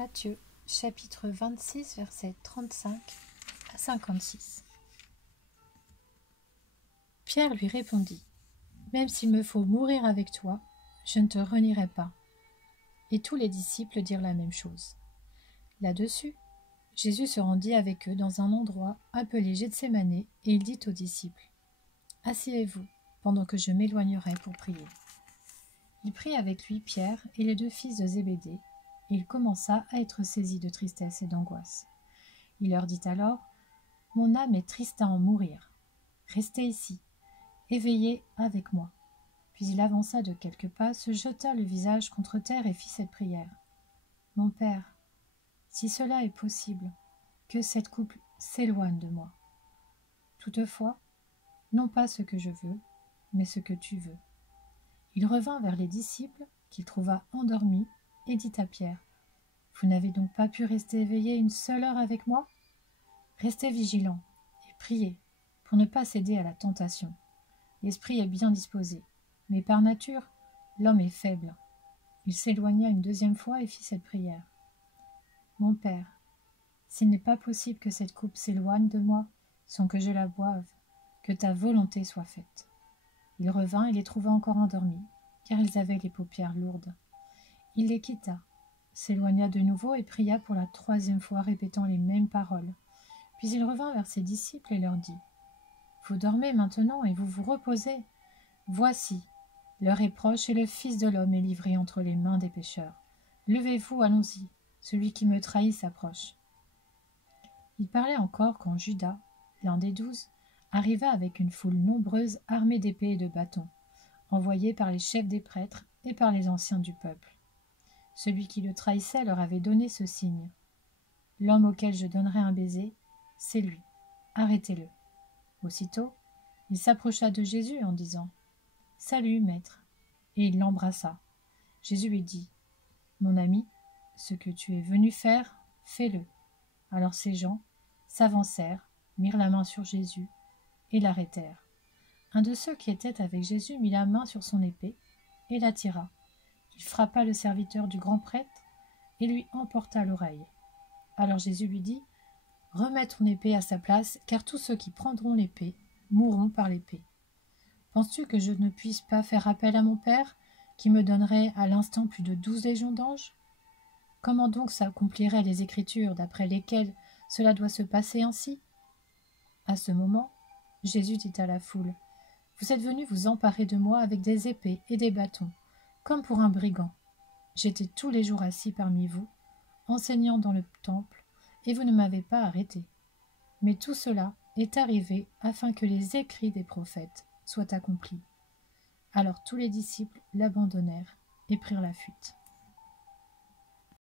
Matthieu, chapitre 26, versets 35 à 56. Pierre lui répondit : « Même s'il me faut mourir avec toi, je ne te renierai pas. » Et tous les disciples dirent la même chose. Là-dessus, Jésus se rendit avec eux dans un endroit appelé Gethsémane, et il dit aux disciples : « Asseyez-vous, pendant que je m'éloignerai pour prier. » Il prit avec lui Pierre et les deux fils de Zébédée, et il commença à être saisi de tristesse et d'angoisse. Il leur dit alors : « Mon âme est triste à en mourir. Restez ici, éveillez avec moi. » Puis il avança de quelques pas, se jeta le visage contre terre et fit cette prière : « Mon Père, si cela est possible, que cette coupe s'éloigne de moi. Toutefois, non pas ce que je veux, mais ce que tu veux. » Il revint vers les disciples, qu'il trouva endormis, et dit à Pierre : « Vous n'avez donc pas pu rester éveillés une seule heure avec moi ? Restez vigilants et priez pour ne pas céder à la tentation. L'esprit est bien disposé, mais par nature, l'homme est faible. » Il s'éloigna une deuxième fois et fit cette prière : « Mon Père, s'il n'est pas possible que cette coupe s'éloigne de moi sans que je la boive, que ta volonté soit faite. » Il revint et les trouva encore endormis, car ils avaient les paupières lourdes. Il les quitta, s'éloigna de nouveau et pria pour la troisième fois, répétant les mêmes paroles. Puis il revint vers ses disciples et leur dit : « Vous dormez maintenant et vous vous reposez. Voici, l'heure est proche et le Fils de l'homme est livré entre les mains des pécheurs. Levez-vous, allons-y, celui qui me trahit s'approche. » Il parlait encore quand Judas, l'un des 12, arriva avec une foule nombreuse armée d'épées et de bâtons, envoyés par les chefs des prêtres et par les anciens du peuple. Celui qui le trahissait leur avait donné ce signe : « L'homme auquel je donnerai un baiser, c'est lui. Arrêtez-le. » Aussitôt, il s'approcha de Jésus en disant : « Salut, maître !» Et il l'embrassa. Jésus lui dit : « Mon ami, ce que tu es venu faire, fais-le. » Alors ces gens s'avancèrent, mirent la main sur Jésus et l'arrêtèrent. Un de ceux qui étaient avec Jésus mit la main sur son épée et la tira. Il frappa le serviteur du grand prêtre et lui emporta l'oreille. Alors Jésus lui dit : « Remets ton épée à sa place, car tous ceux qui prendront l'épée mourront par l'épée. Penses-tu que je ne puisse pas faire appel à mon Père, qui me donnerait à l'instant plus de 12 légions d'anges ? Comment donc s'accompliraient les Écritures d'après lesquelles cela doit se passer ainsi ? » À ce moment, Jésus dit à la foule : « Vous êtes venus vous emparer de moi avec des épées et des bâtons, comme pour un brigand. J'étais tous les jours assis parmi vous, enseignant dans le temple, et vous ne m'avez pas arrêté. Mais tout cela est arrivé afin que les écrits des prophètes soient accomplis. » Alors tous les disciples l'abandonnèrent et prirent la fuite.